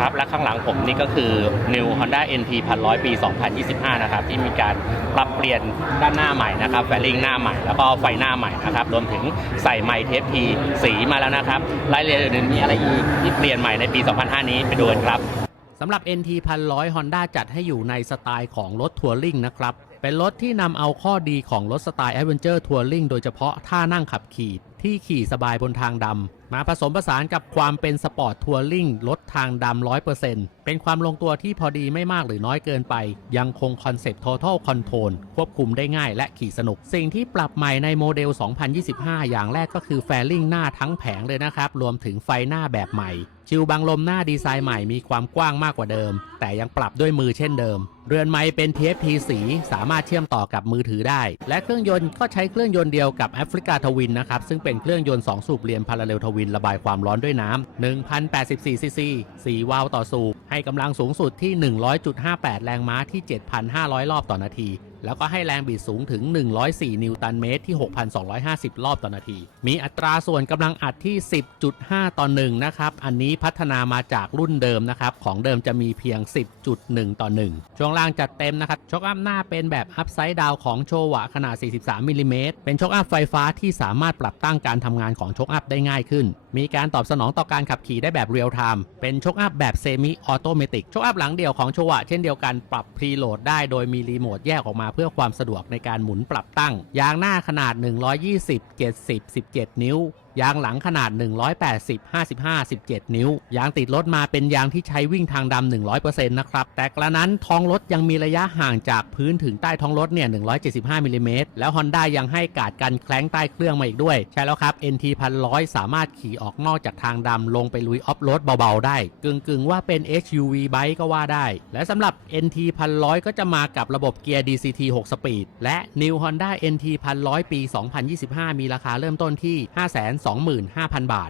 ครับ และข้างหลังผมนี่ก็คือ New Honda NT 1,100 ปี 2025 นะครับ ที่มีการปรับเปลี่ยนด้านหน้าใหม่นะครับแฟลิงหน้าใหม่ แล้วก็ไฟหน้าใหม่นะครับ รวมถึงใส่ไมเทปทีสีมาแล้วนะครับ รายละเอียดอื่นๆมีอะไรอีกที่เปลี่ยนใหม่ในปี 2005 นี้ไปดูกันครับสำหรับ NT 1,100 Honda จัดให้อยู่ในสไตล์ของรถทัวริงนะครับ เป็นรถที่นำเอาข้อดีของรถสไตล์ Adventure Touring โดยเฉพาะท่านั่งขับขี่ที่ขี่สบายบนทางดำมาผสมผสานกับความเป็นสปอร์ตทัวริงรถทางดำ100%เปอร์เซ็นต์เป็นความลงตัวที่พอดีไม่มากหรือน้อยเกินไป ยังคงคอนเซปต์ Total Control ควบคุมได้ง่ายและขี่สนุก สิ่งที่ปรับใหม่ในโมเดล 2025 อย่างแรกก็คือแฟลิงหน้าทั้งแผงเลยนะครับ รวมถึงไฟหน้าแบบใหม่ ชิวบังลมหน้าดีไซน์ใหม่มีความกว้างมากกว่าเดิม แต่ยังปรับด้วยมือเช่นเดิม เรือนไม้เป็น TFT สีสามารถเชื่อมต่อกับมือถือได้ และเครื่องยนต์ก็ใช้เครื่องยนต์เดียวกับแอฟริกาทวินนะครับซึ่งเป็นเครื่องยนต์2สูบเรียนพาราเรลทวิวินระบายความร้อนด้วยน้ำ1,084ซีซี4วาล์วต่อสูบให้กำลังสูงสุดที่ 100.58 แรงม้าที่ 7,500 รอบต่อนาทีแล้วก็ให้แรงบิดสูงถึง 104 นิวตันเมตรที่ 6,250 รอบต่อนาที มีอัตราส่วนกำลังอัดที่ 10.5 ต่อ1นะครับ อันนี้พัฒนามาจากรุ่นเดิมนะครับ ของเดิมจะมีเพียง 10.1 ต่อ 1 ช่วงล่างจัดเต็มนะครับ ช็อคอัพหน้าเป็นแบบอัพไซด์ดาวของโชวะขนาด 43มิลลิเมตรเป็นช็อคอัพไฟฟ้าที่สามารถปรับตั้งการทำงานของช็อคอัพได้ง่ายขึ้น มีการตอบสนองต่อการขับขี่ได้แบบเรียลไทม์เป็นช็อคอัพแบบเซมิออโตเมติกช็อคอัพหลังเดียวของโชวะเช่นเดียวกันปรับพรีโหลดได้โดยมีรีโมทแยกออกมาเพื่อความสะดวกในการหมุนปรับตั้ง ยางหน้าขนาด 120 70 17 นิ้ว ยางหลังขนาด 180 55 17 นิ้ว ยางติดรถมาเป็นยางที่ใช้วิ่งทางดำ 100%นะครับ แต่กระนั้นท้องรถยังมีระยะห่างจากพื้นถึงใต้ท้องรถเนี่ย 175มิลลิเมตรแล้ว Honda ยังให้กาดกันแคล้งใต้เครื่องมาอีกด้วย ใช่แล้วครับ NT 1,100 สามารถขี่ออกนอกจากทางดำลงไปลุยออฟโรดเบาๆ ได้ กึ่งๆ ว่าเป็น HUV bike ก็ว่าได้ และสำหรับ NT 1,100 ก็จะมากับระบบเกียร์ DCT 6 สปีด และ New Honda NT 1,100 ปี 2025 มีราคาเริ่มต้นที่25,000 บาท